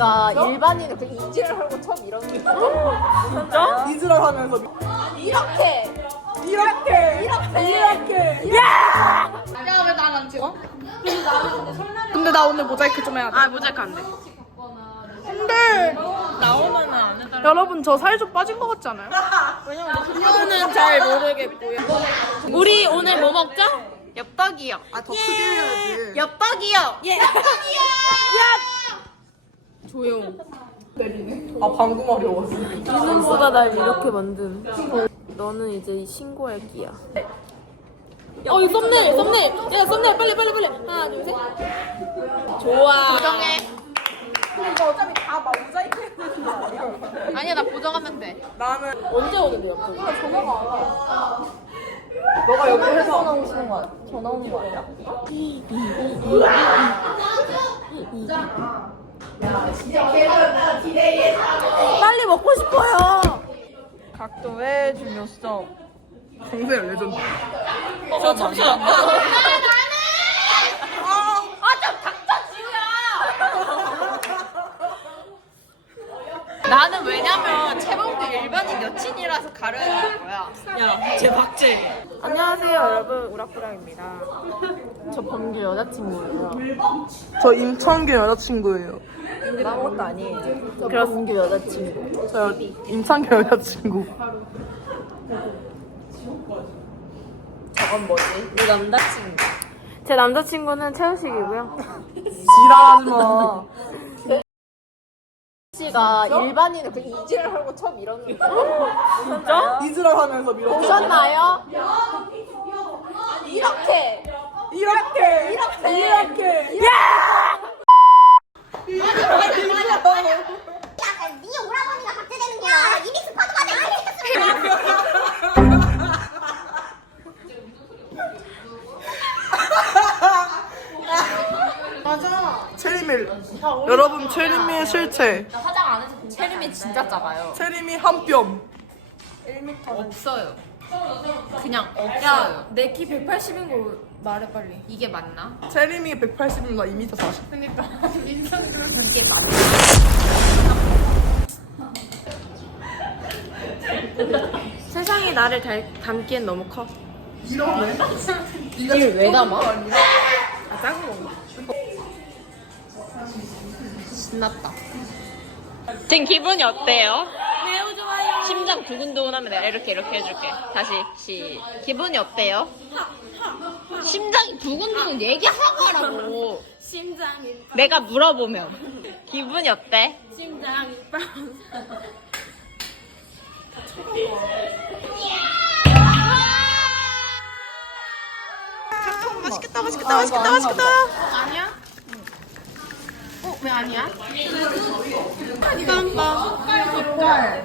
어? 일반인은 그이지를 하고 처음 이런 느 어? 진짜? 인지를 하면서. 어, 이렇게! 이렇게! 이렇게! 이렇게! 야! 야, 왜나안 찍어? 근데 나 오늘 모자이크 좀 해야 돼. 아, 모자이크 안 돼. 근데 나오면 안 여러분 저사회 빠진 것 같지 않아요? 이거는 <왜냐면 너, 웃음> 잘 모르겠고요. 우리 오늘 뭐 먹죠? 엽떡이요. 아 더 크게 해야지. 엽떡이요. 엽떡이요. 조용. 아 방금 어웠어이놈보날 이렇게 만든. 너는 이제 신고할 기야. 어, 어, 이, 이 썸네일, 네 썸눌. 야, 썸네 빨리, 빨리, 빨리. 하나, 둘, 셋. 좋아. 나 아니야? 아니야, 나 보정하면 돼. 나는. 언제 오는데, 옆 아, 너가 옆에 서 나오시는 거야. 전화 오는 아 야, 해드렸다, 빨리 먹고 싶어요. 각도 왜 중요했어? 세 레전드. 잠시만. 나는! 왜냐면, 일반인 여친이라서 가르는 거야. 야, 제 박제. 안녕하세요, 여러분. 우락부락입니다. 저 범규 여자친구예요. 저 임창규 여자친구예요. 아무것도 아니에요. 저 범규 여자친구. 저 임창규 여자친구. 저건 뭐지? 우 남자친구. 제 남자친구는 최우식이고요. 지라하지 마. 일반인은 그이지를 하고 처음 밀었는 진짜? 이지랄 하면서 밀었어. 오셨나요? 이렇게. 이렇게. 이렇게. 이렇게. 야! 여러분 최린미 실체 체림이 진짜 않아요. 작아요. 체림이 한 뼘. 없어요. 그냥 없어요. 내키 180인 거 말해 빨리. 이게 맞나? 체림이 180인 거 2m 40. 그러니까 인상 그런 게 맞아. 세상이 나를 달, 담기엔 너무 커. 이런 왜? 담아? <남아? 웃음> 아, 짱구 먹 <건가? 웃음> 신났다. 지금 기분이 어때요? 매우 좋아요. 심장 두근두근 하면 내가 이렇게 이렇게 해줄게. 다시 시 전... 기분이 어때요? 하, 하, 하. 심장이 두근두근 얘기하고 라고 심장이 내가 물어보면 기분이 어때? 심장이 아 맛있겠다 meantime, 맛있겠다 아이고, 아유, 맛있겠다 아유, 아유, 안 맛있겠다 안 아니야? 왜 아니야? 빵빵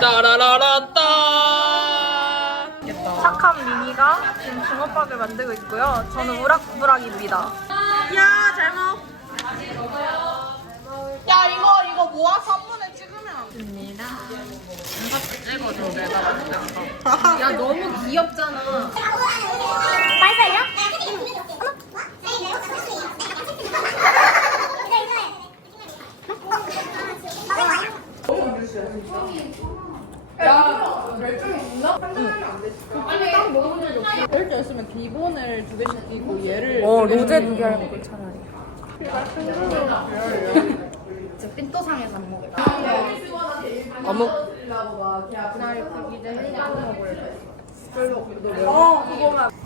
따라라라따 이런... 착한 미니가 지금 주먹밥을 만들고 있고요 저는 우락부락입니다 야 잘 먹어 야 이거 이거 모아서 한 번에 찍으면 됩니다 제가 음, 찍어줘 내가 야 너무 그딱 먹은 적으면 비본을 두 개씩 끼고 얘를. 오, 두 기본으로... 어, 로제 두개 하는 거 괜찮아요. 저 핀또상에서 먹을까? 안 먹. 라고 기대해 먹을 거 별로 없고 너 아, 어, 그거만.